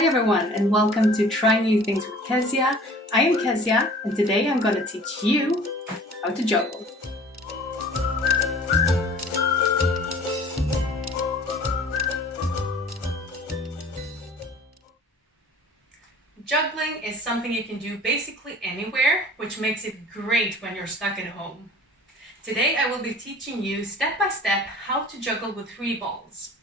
Hi everyone and welcome to Try New Things with Kezia. I am Kezia and today I'm going to teach you how to juggle. Juggling is something you can do basically anywhere, which makes it great when you're stuck at home. Today I will be teaching you step by step how to juggle with 3 balls.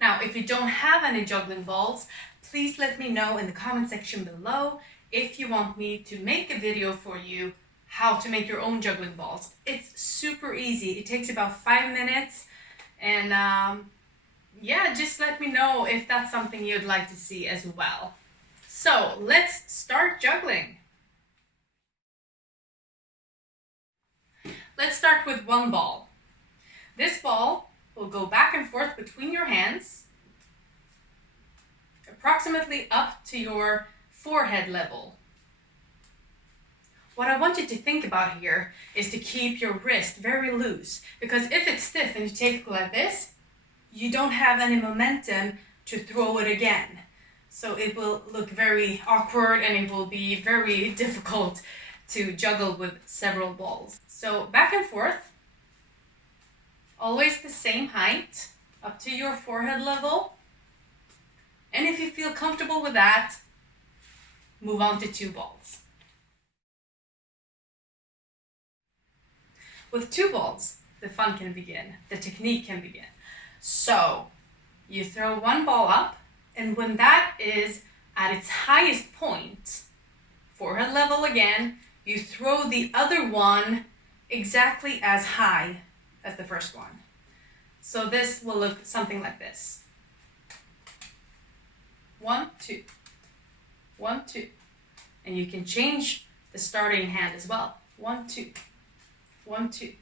Now, if you don't have any juggling balls, please let me know in the comment section below if you want me to make a video for you how to make your own juggling balls. It's super easy. It takes about 5 minutes and yeah, just let me know if that's something you'd like to see as well. So let's start juggling. Let's start with 1 ball. This ball will go back and forth between your hands, approximately up to your forehead level. What I want you to think about here is to keep your wrist very loose, because if it's stiff and you take it like this, you don't have any momentum to throw it again. So it will look very awkward and it will be very difficult to juggle with several balls. So back and forth, always the same height, up to your forehead level. And if you feel comfortable with that, move on to 2 balls. With 2 balls, the fun can begin, the technique can begin. So you throw 1 ball up, and when that is at its highest point, forehead level again, you throw the other one exactly as high as the first one. So this will look something like this. 1, 2, 1, 2. And you can change the starting hand as well. 1, 2, 1, 2.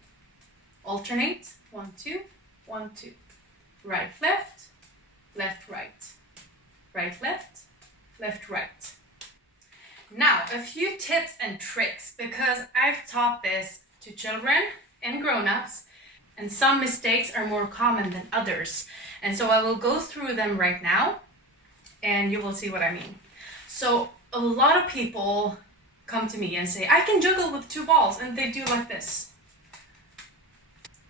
Alternate. 1, 2, 1, 2. Right, left, left, right. Right, left, left, right. Now, a few tips and tricks, because I've taught this to children and grown-ups, and some mistakes are more common than others. And so I will go through them right now, and you will see what I mean. So a lot of people come to me and say, I can juggle with 2 balls, and they do like this.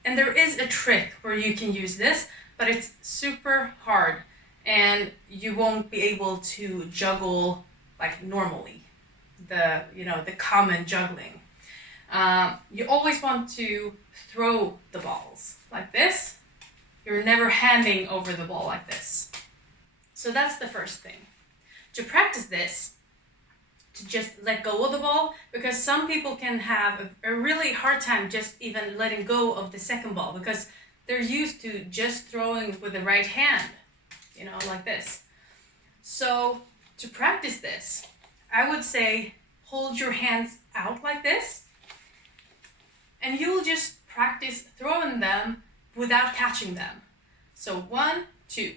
And there is a trick where you can use this, but it's super hard, and you won't be able to juggle like normally, the common juggling. You always want to throw the balls like this. You're never handing over the ball like this. So that's the first thing. To practice this, to just let go of the ball, because some people can have a really hard time just even letting go of the second ball, because they're used to just throwing with the right hand, like this. So to practice this, I would say hold your hands out like this, and you will just practice throwing them without catching them. So 1, 2.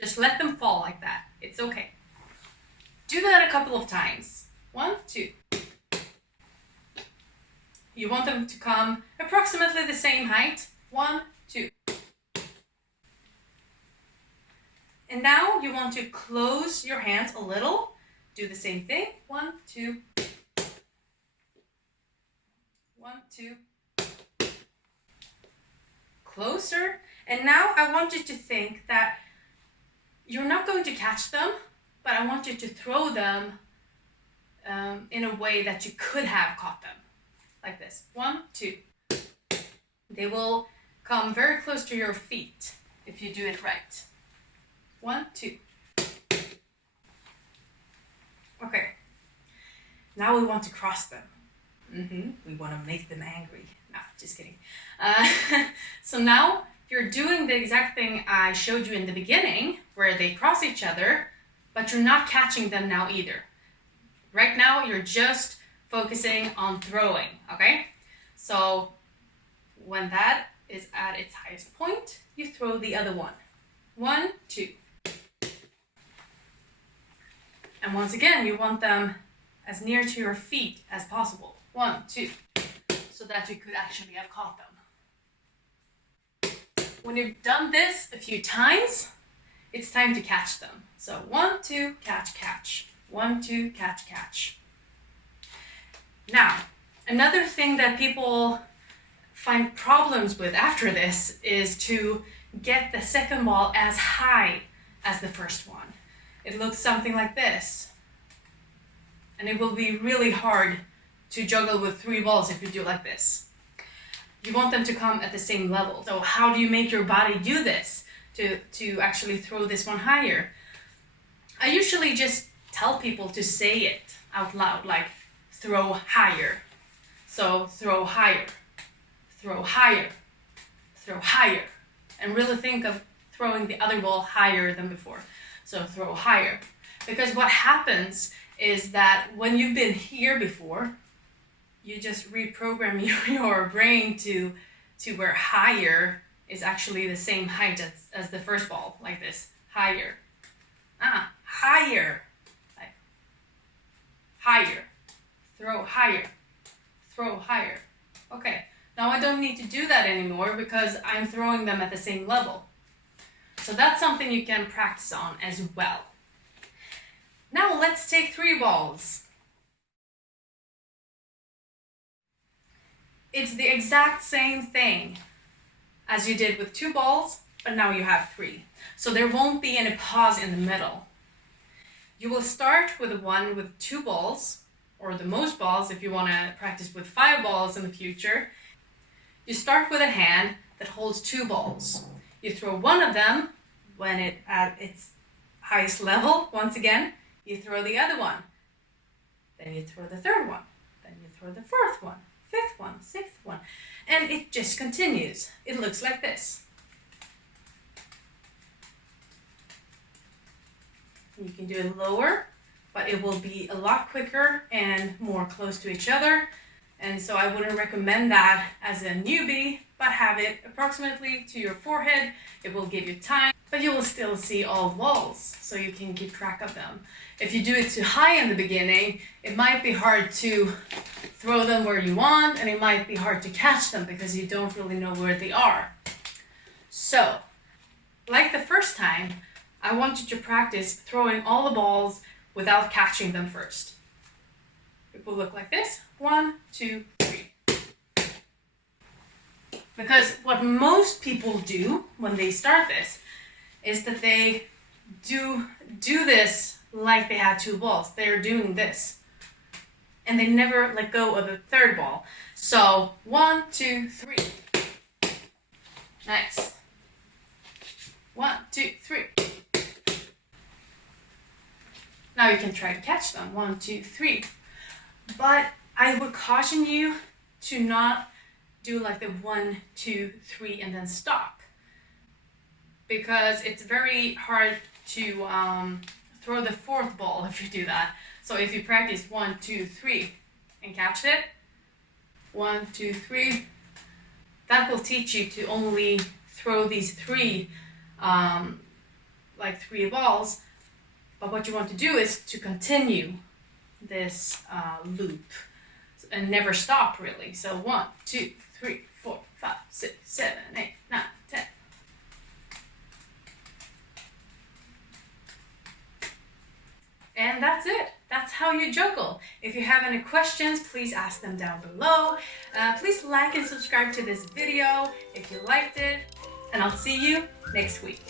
Just let them fall like that. It's okay. Do that a couple of times. 1, 2. You want them to come approximately the same height. 1, 2. And now you want to close your hands a little. Do the same thing. 1, 2. 1, 2. Closer. And now I want you to think that you're not going to catch them, but I want you to throw them in a way that you could have caught them. Like this. 1, 2. They will come very close to your feet if you do it right. 1, 2. Okay. Now we want to cross them. We want to make them angry. No, just kidding. So now you're doing the exact thing I showed you in the beginning, where they cross each other, but you're not catching them now either. Right now, you're just focusing on throwing, okay? So when that is at its highest point, you throw the other one. 1, 2. And once again, you want them as near to your feet as possible. 1, 2. So that you could actually have caught them. When you've done this a few times, it's time to catch them. So 1, 2, catch, catch. 1, 2, catch, catch. Now, another thing that people find problems with after this is to get the second ball as high as the first one. It looks something like this. And it will be really hard to juggle with 3 balls if you do like this. You want them to come at the same level. So how do you make your body do this to actually throw this one higher? I usually just tell people to say it out loud, like throw higher. So throw higher, throw higher, throw higher. And really think of throwing the other ball higher than before. So throw higher. Because what happens is that when you've been here before, you just reprogram your brain to where higher is actually the same height as the first ball, like this, higher. Higher, like higher, throw higher, throw higher. Okay, now I don't need to do that anymore because I'm throwing them at the same level. So that's something you can practice on as well. Now let's take 3 balls. It's the exact same thing as you did with 2 balls, but now you have 3. So there won't be any pause in the middle. You will start with the one with 2 balls, or the most balls if you want to practice with 5 balls in the future. You start with a hand that holds 2 balls. You throw one of them when it's at its highest level, once again. You throw the other one. Then you throw the third one. Then you throw the fourth one, 5th one, 6th one. And it just continues. It looks like this. You can do it lower, but it will be a lot quicker and more close to each other. And so I wouldn't recommend that as a newbie, but have it approximately to your forehead. It will give you time, but you will still see all balls, so you can keep track of them. If you do it too high in the beginning, it might be hard to throw them where you want, and it might be hard to catch them because you don't really know where they are. So, like the first time, I want you to practice throwing all the balls without catching them first. It will look like this. 1, 2, 3. Because what most people do when they start this is that they do this like they had 2 balls. They're doing this. And they never let go of the third ball. So 1, 2, 3. Nice. 1, 2, 3. Now you can try to catch them. 1, 2, 3. But I would caution you to not do like the 1, 2, 3 and then stop. Because it's very hard to throw the 4th ball if you do that. So if you practice 1, 2, 3 and catch it, 1, 2, 3, that will teach you to only throw these 3, like 3 balls. But what you want to do is to continue this loop and never stop really. So 1, 2, 3, 4, 5, 6, 7, 8, 9, 10. And that's it. That's how you juggle. If you have any questions, please ask them down below. Please like and subscribe to this video if you liked it. And I'll see you next week.